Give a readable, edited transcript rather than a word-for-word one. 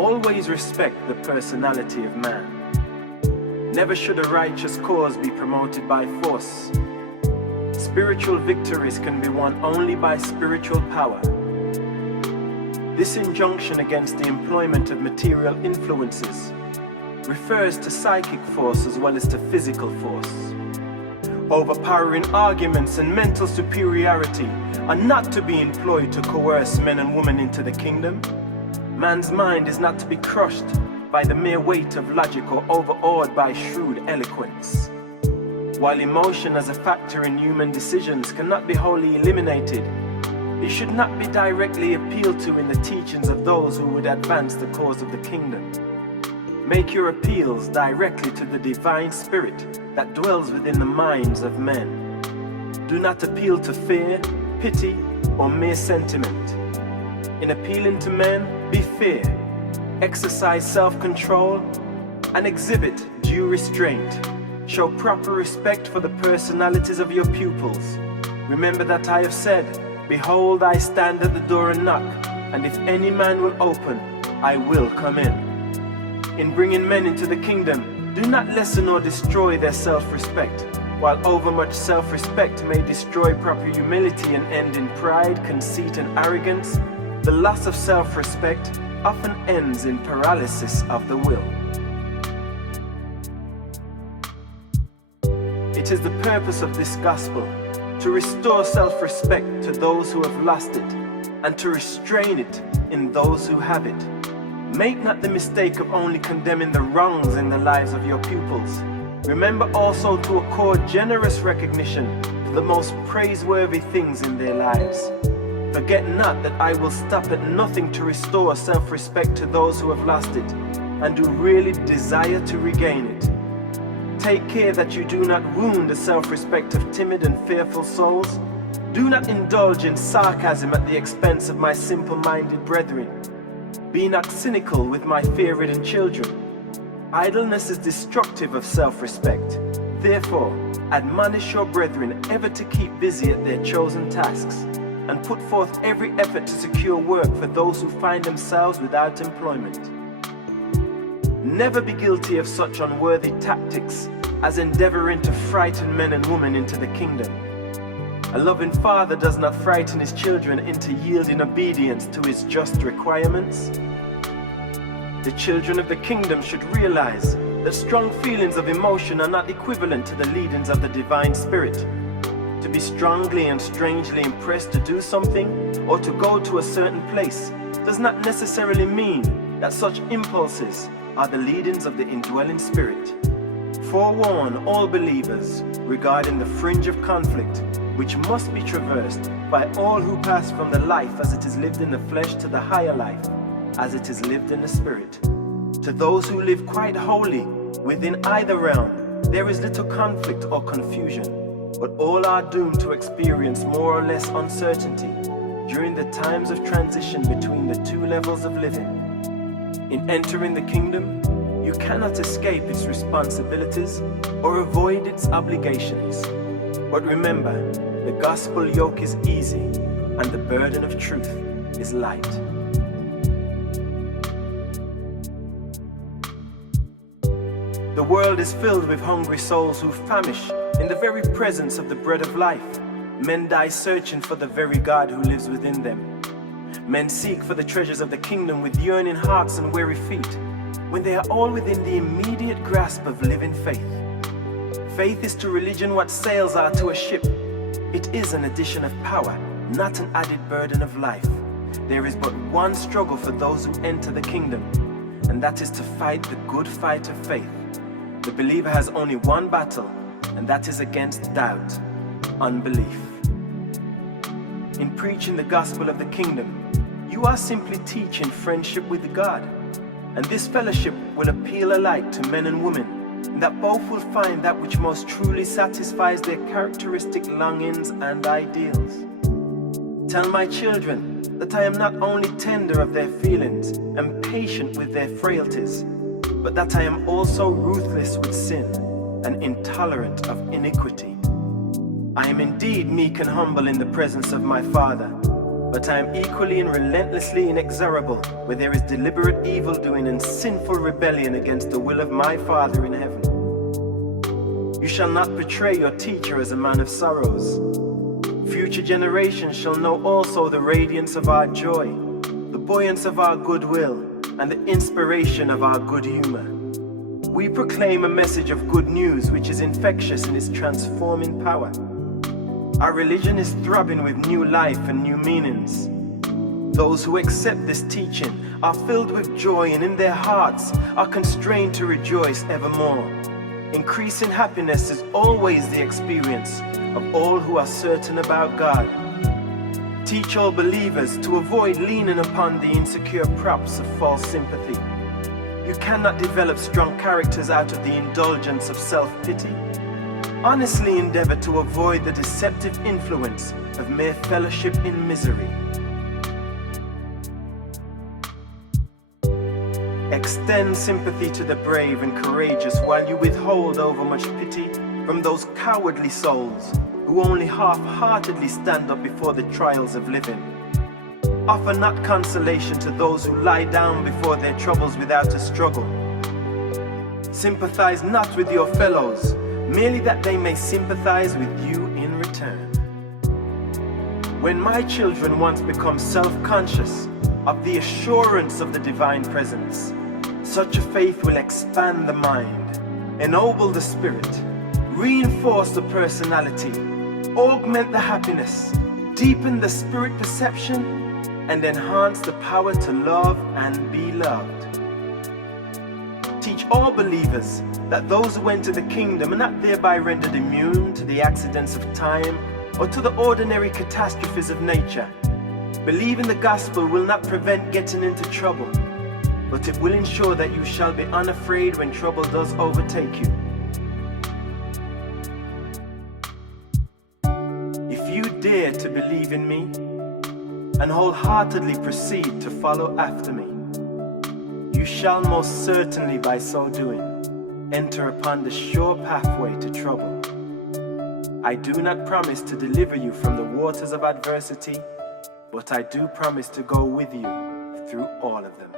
Always respect the personality of man. Never should a righteous cause be promoted by force. Spiritual victories can be won only by spiritual power. This injunction against the employment of material influences refers to psychic force as well as to physical force. Overpowering arguments and mental superiority are not to be employed to coerce men and women into the kingdom. Man's mind is not to be crushed by the mere weight of logic or overawed by shrewd eloquence. While emotion as a factor in human decisions cannot be wholly eliminated, it should not be directly appealed to in the teachings of those who would advance the cause of the kingdom. Make your appeals directly to the divine spirit that dwells within the minds of men. Do not appeal to fear, pity, or mere sentiment. In appealing to men, be fair, exercise self-control, and exhibit due restraint. Show proper respect for the personalities of your pupils. Remember that I have said, "Behold, I stand at the door and knock, and if any man will open, I will come in." In bringing men into the kingdom, do not lessen or destroy their self-respect. While overmuch self-respect may destroy proper humility and end in pride, conceit, and arrogance, the loss of self-respect often ends in paralysis of the will. It is the purpose of this gospel to restore self-respect to those who have lost it, and to restrain it in those who have it. Make not the mistake of only condemning the wrongs in the lives of your pupils. Remember also to accord generous recognition to the most praiseworthy things in their lives. Forget not that I will stop at nothing to restore self-respect to those who have lost it, and who really desire to regain it. Take care that you do not wound the self-respect of timid and fearful souls. Do not indulge in sarcasm at the expense of my simple-minded brethren. Be not cynical with my fear-ridden children. Idleness is destructive of self-respect. Therefore, admonish your brethren ever to keep busy at their chosen tasks, and put forth every effort to secure work for those who find themselves without employment. Never be guilty of such unworthy tactics as endeavoring to frighten men and women into the kingdom. A loving father does not frighten his children into yielding obedience to his just requirements. The children of the kingdom should realize that strong feelings of emotion are not equivalent to the leadings of the divine spirit. To be strongly and strangely impressed to do something or to go to a certain place does not necessarily mean that such impulses are the leadings of the indwelling spirit. Forewarn all believers regarding the fringe of conflict which must be traversed by all who pass from the life as it is lived in the flesh to the higher life as it is lived in the spirit. To those who live quite wholly within either realm, there is little conflict or confusion, but all are doomed to experience more or less uncertainty during the times of transition between the two levels of living. In entering the kingdom, you cannot escape its responsibilities or avoid its obligations. But remember, the gospel yoke is easy and the burden of truth is light. The world is filled with hungry souls who famish in the very presence of the bread of life. Men die searching for the very God who lives within them. Men seek for the treasures of the kingdom with yearning hearts and weary feet, when they are all within the immediate grasp of living faith. Faith is to religion what sails are to a ship. It is an addition of power, not an added burden of life. There is but one struggle for those who enter the kingdom, and that is to fight the good fight of faith. The believer has only one battle, and that is against doubt, unbelief. In preaching the gospel of the kingdom, you are simply teaching friendship with God, and this fellowship will appeal alike to men and women, and that both will find that which most truly satisfies their characteristic longings and ideals. Tell my children that I am not only tender of their feelings and patient with their frailties, but that I am also ruthless with sin and intolerant of iniquity. I am indeed meek and humble in the presence of my Father, but I am equally and relentlessly inexorable where there is deliberate evil doing and sinful rebellion against the will of my Father in heaven. You shall not betray your teacher as a man of sorrows. Future generations shall know also the radiance of our joy, the buoyance of our goodwill, and the inspiration of our good humor. We proclaim a message of good news which is infectious in its transforming power. Our religion is throbbing with new life and new meanings. Those who accept this teaching are filled with joy and in their hearts are constrained to rejoice evermore. Increasing happiness is always the experience of all who are certain about God. Teach all believers to avoid leaning upon the insecure props of false sympathy. You cannot develop strong characters out of the indulgence of self-pity. Honestly endeavor to avoid the deceptive influence of mere fellowship in misery. Extend sympathy to the brave and courageous while you withhold overmuch pity from those cowardly souls who only half-heartedly stand up before the trials of living. Offer not consolation to those who lie down before their troubles without a struggle. Sympathize not with your fellows, merely that they may sympathize with you in return. When my children once become self-conscious of the assurance of the divine presence, such a faith will expand the mind, ennoble the spirit, reinforce the personality, augment the happiness, deepen the spirit perception, and enhance the power to love and be loved. Teach all believers that those who enter the kingdom are not thereby rendered immune to the accidents of time or to the ordinary catastrophes of nature. Believing the gospel will not prevent getting into trouble, but it will ensure that you shall be unafraid when trouble does overtake you. If you dare to believe in me and wholeheartedly proceed to follow after me, you shall most certainly by so doing enter upon the sure pathway to trouble. I do not promise to deliver you from the waters of adversity, but I do promise to go with you through all of them.